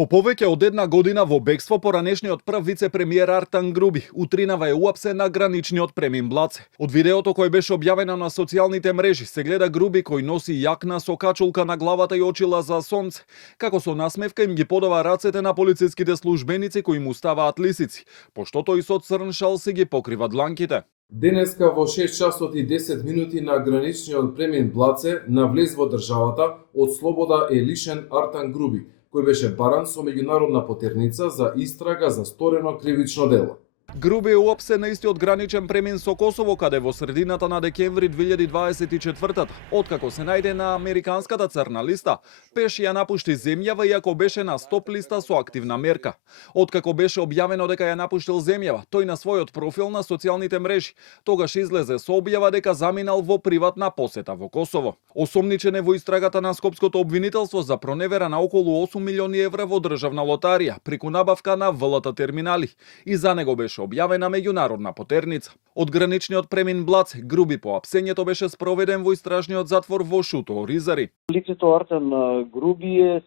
По повеќе од една година во бегство, поранешниот прв вице-премиер Артан Груби утринава е уапсен на граничниот премин Блаце. Од видеото кој беше објавено на социјалните мрежи се гледа Груби кој носи јакна со качулка на главата и очила за сонце, како со насмевка им ги подава рацете на полициските службеници кои му ставаат лисици, пошто тој со црн шал си ги покрива дланките. Денеска во 6 часот и 10 минути на граничниот премин Блаце на влез во државата од слобода е лишен Артан Груби, кој беше баран со меѓународна потерница за истрага за сторено кривично дело. Груби е уапсен на истиот граничен премин со Косово, каде во средината на декември 2024, откако се најде на американската црна листа, пеш ја напушти земјава иако беше на стоп листа со активна мерка. Откако беше објавено дека ја напуштил земјава, тој на својот профил на социјалните мрежи тогаш излезе со објава дека заминал во приватна посета во Косово. Осомничен е во истрагата на Скопското обвинителство за проневера на околу 8 милиони евра во државна лотарија преку набавка на ВЛТ терминали и за него беше објавена меѓународна потерница. Од граничниот премин Блаце, Груби по апсењето беше спроведен во истражниот затвор во Шуто, Оризари. Лицето Артан Груби е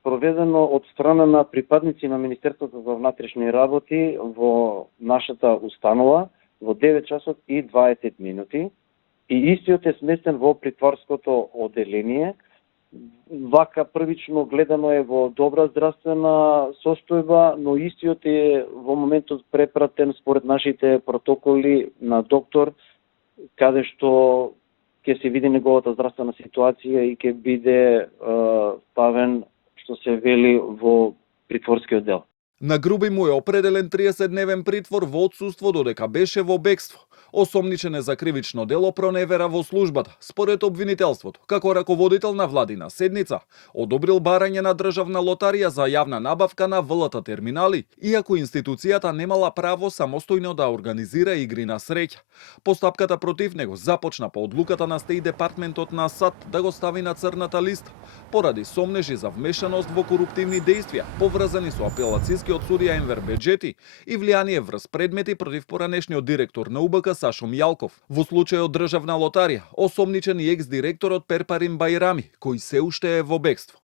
спроведено од страна на припадници на Министерството за внатрешни работи во нашата установа во 9 часот и 20 минути и истиот е сместен во притворското оделение. Вака првично гледано е во добра здравствена состојба, но истиот е во моментот препратен според нашите протоколи на доктор, каде што ќе се види неговата здравствена ситуација и ќе биде ставен, што се вели, во притворскиот дел. На Груби му е определен 30-дневен притвор во отсуство додека беше во бегство. Осомничен е за кривично дело проневера во службата, според обвинителството, како раководител на владина седница, одобрил барање на државна лотарија за јавна набавка на ВЛТ терминали, иако институцијата немала право самостојно да организира игри на среќа. Постапката против него започна по одлуката на Стејт департментот на САД да го стави на црната листа, поради сомнежи за вмешаност во коруптивни дејствија, поврзани со апелацијскиот судија Енвер Беџети и влијание врз предмети против поранешниот директор на УБК Сашо Мијалков. Во случајот државна лотарија, осомничен и екс-директорот Перпарин Бајрами, кој се уште е во бегство.